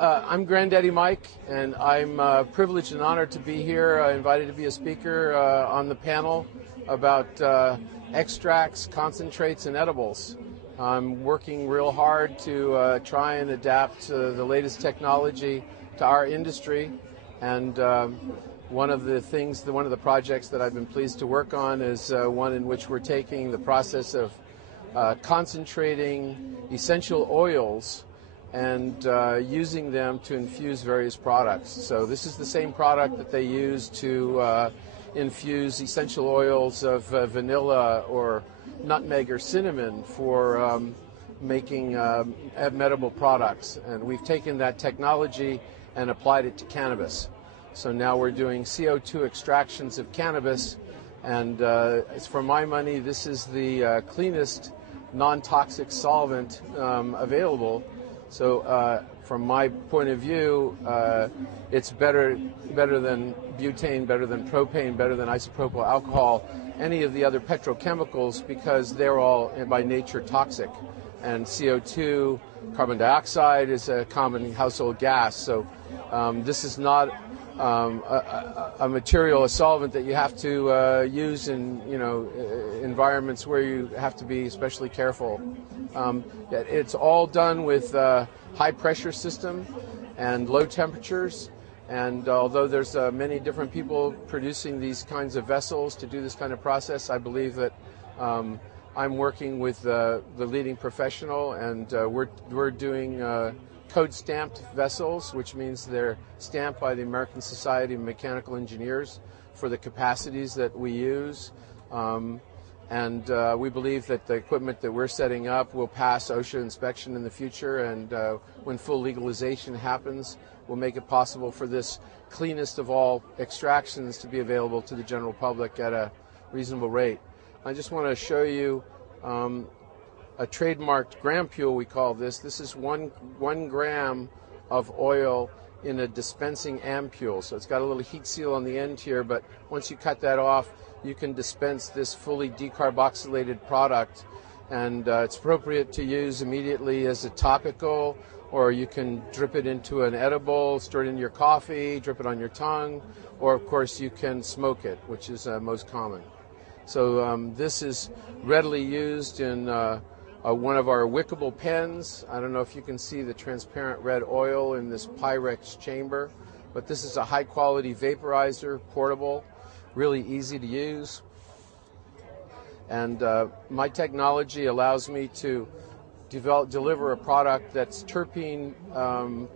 I'm Granddaddy Mike, and I'm privileged and honored to be here, invited to be a speaker on the panel about extracts, concentrates, and edibles. I'm working real hard to try and adapt the latest technology to our industry, and one of the projects that I've been pleased to work on is one in which we're taking the process of concentrating essential oils and using them to infuse various products. So this is the same product that they use to infuse essential oils of vanilla or nutmeg or cinnamon for making medical products. And we've taken that technology and applied it to cannabis. So now we're doing CO2 extractions of cannabis, and for my money, this is the cleanest non-toxic solvent available. So from my point of view, it's better than butane, better than propane, better than isopropyl alcohol, any of the other petrochemicals, because they're all by nature toxic. And CO2, carbon dioxide, is a common household gas. So this is not a material, a solvent that you have to use in environments where you have to be especially careful. It's all done with high pressure system and low temperatures, and although there's many different people producing these kinds of vessels to do this kind of process, I believe that I'm working with the leading professional, and we're doing code stamped vessels, which means they're stamped by the American Society of Mechanical Engineers for the capacities that we use. And we believe that the equipment that we're setting up will pass OSHA inspection in the future, and when full legalization happens, we'll make it possible for this cleanest of all extractions to be available to the general public at a reasonable rate. I just want to show you a trademarked grampule, we call this. This is one gram of oil in a dispensing ampule. So it's got a little heat seal on the end here, but once you cut that off, you can dispense this fully decarboxylated product, and it's appropriate to use immediately as a topical, or you can drip it into an edible, stir it into your coffee, drip it on your tongue, or of course you can smoke it, which is most common. So this is readily used in one of our wickable pens. I don't know if you can see the transparent red oil in this Pyrex chamber, but this is a high quality vaporizer, portable, really easy to use. And my technology allows me to deliver a product that's terpene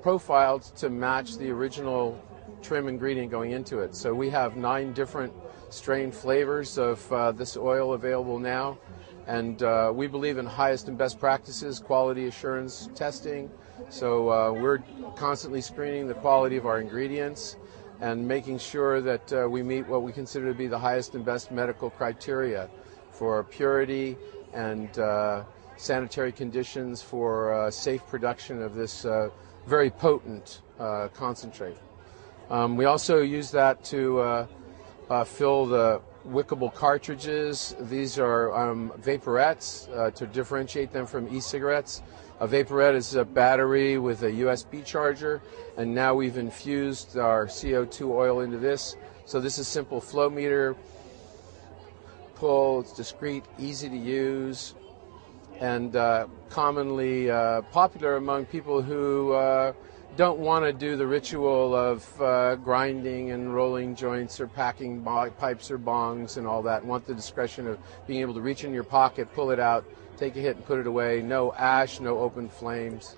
profiled to match the original trim ingredient going into it. So we have 9 different strain flavors of this oil available now. And we believe in highest and best practices, quality assurance testing. So we're constantly screening the quality of our ingredients and making sure that we meet what we consider to be the highest and best medical criteria for purity and sanitary conditions for safe production of this very potent concentrate. We also use that to fill the wickable cartridges. These are vaporettes to differentiate them from e-cigarettes. A vaporette is a battery with a USB charger, and now we've infused our CO2 oil into this. So this is simple flow meter, pull, it's discreet, easy to use, and commonly popular among people who don't want to do the ritual of grinding and rolling joints or packing pipes or bongs and all that, and want the discretion of being able to reach in your pocket, pull it out, take a hit and put it away. No ash, no open flames.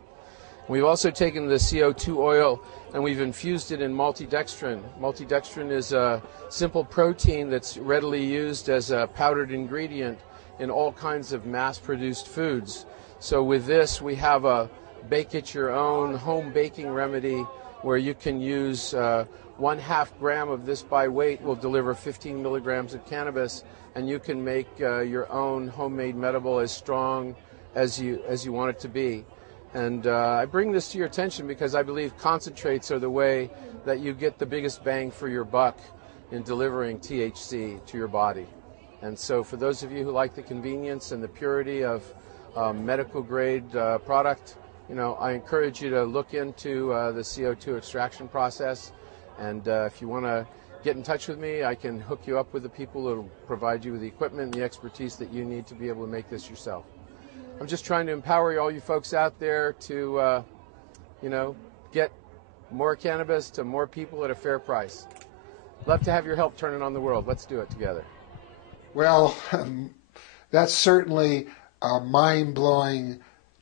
We've also taken the CO2 oil and we've infused it in maltodextrin. Maltodextrin is a simple protein that's readily used as a powdered ingredient in all kinds of mass-produced foods. So with this, we have a bake-it-your-own home baking remedy where you can use 1/2 gram of this by weight will deliver 15 milligrams of cannabis, and you can make your own homemade medible as strong as you want it to be. And I bring this to your attention because I believe concentrates are the way that you get the biggest bang for your buck in delivering THC to your body. And so for those of you who like the convenience and the purity of medical grade product, I encourage you to look into the CO2 extraction process, and if you want to get in touch with me, I can hook you up with the people that will provide you with the equipment and the expertise that you need to be able to make this yourself. I'm just trying to empower all you folks out there to, get more cannabis to more people at a fair price. Love to have your help turning on the world. Let's do it together. Well, that's certainly a mind-blowing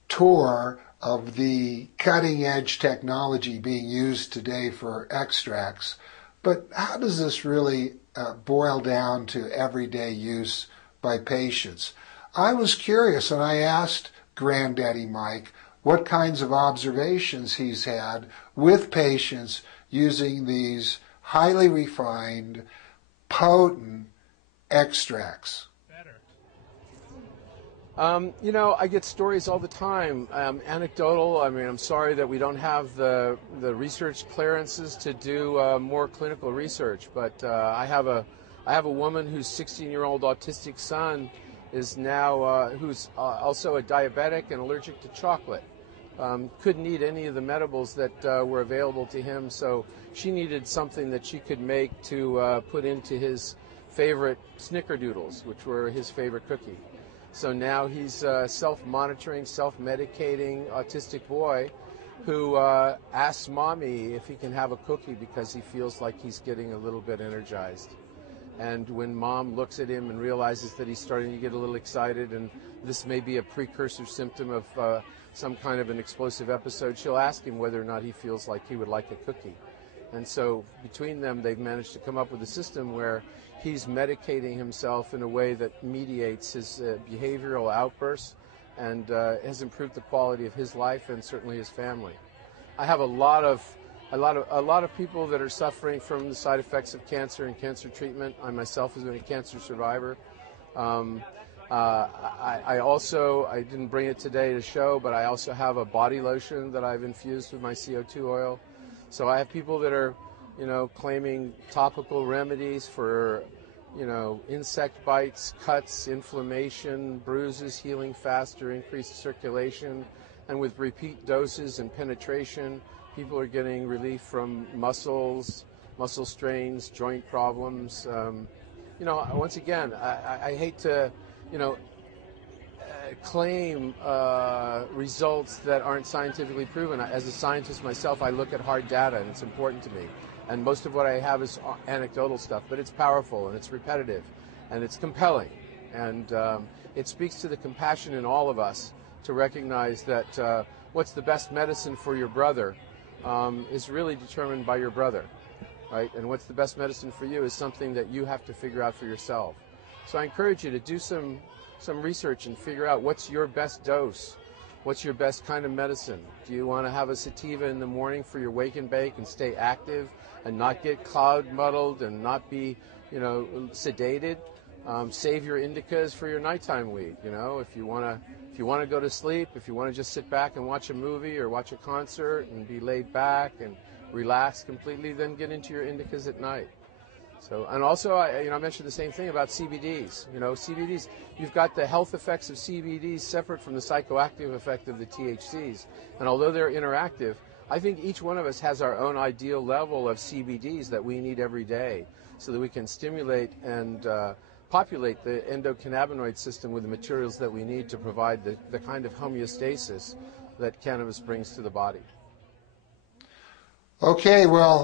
tour of the cutting-edge technology being used today for extracts. But how does this really boil down to everyday use by patients? I was curious, and I asked Granddaddy Mike what kinds of observations he's had with patients using these highly refined, potent extracts. I get stories all the time, anecdotal. I mean, I'm sorry that we don't have the research clearances to do more clinical research, but I have a woman whose 16-year-old autistic son is now who's also a diabetic and allergic to chocolate. Couldn't eat any of the medibles that were available to him, so she needed something that she could make to put into his favorite snickerdoodles, which were his favorite cookie. So now he's a self-monitoring, self-medicating autistic boy who asks mommy if he can have a cookie because he feels like he's getting a little bit energized. And when mom looks at him and realizes that he's starting to get a little excited and this may be a precursor symptom of some kind of an explosive episode, she'll ask him whether or not he feels like he would like a cookie. And so between them, they've managed to come up with a system where he's medicating himself in a way that mediates his behavioral outbursts and has improved the quality of his life and certainly his family. I have a lot of people that are suffering from the side effects of cancer and cancer treatment. I myself have been a cancer survivor. I didn't bring it today to show, but I also have a body lotion that I've infused with my CO2 oil. So I have people that are, claiming topical remedies for, insect bites, cuts, inflammation, bruises, healing faster, increased circulation, and with repeat doses and penetration, people are getting relief from muscles, muscle strains, joint problems. Once again, I hate to, claim results that aren't scientifically proven. As a scientist myself, I look at hard data, and it's important to me. And most of what I have is anecdotal stuff, but it's powerful, and it's repetitive, and it's compelling. And it speaks to the compassion in all of us to recognize that what's the best medicine for your brother is really determined by your brother, right? And what's the best medicine for you is something that you have to figure out for yourself. So I encourage you to do some research and figure out what's your best dose. What's your best kind of medicine? Do you want to have a sativa in the morning for your wake and bake and stay active and not get cloud muddled and not be, sedated? Save your indicas for your nighttime weed. If you want to go to sleep, if you want to just sit back and watch a movie or watch a concert and be laid back and relax completely, then get into your indicas at night. So, and also, I mentioned the same thing about CBDs. CBDs, you've got the health effects of CBDs separate from the psychoactive effect of the THCs. And although they're interactive, I think each one of us has our own ideal level of CBDs that we need every day so that we can stimulate and populate the endocannabinoid system with the materials that we need to provide the kind of homeostasis that cannabis brings to the body. Okay, well,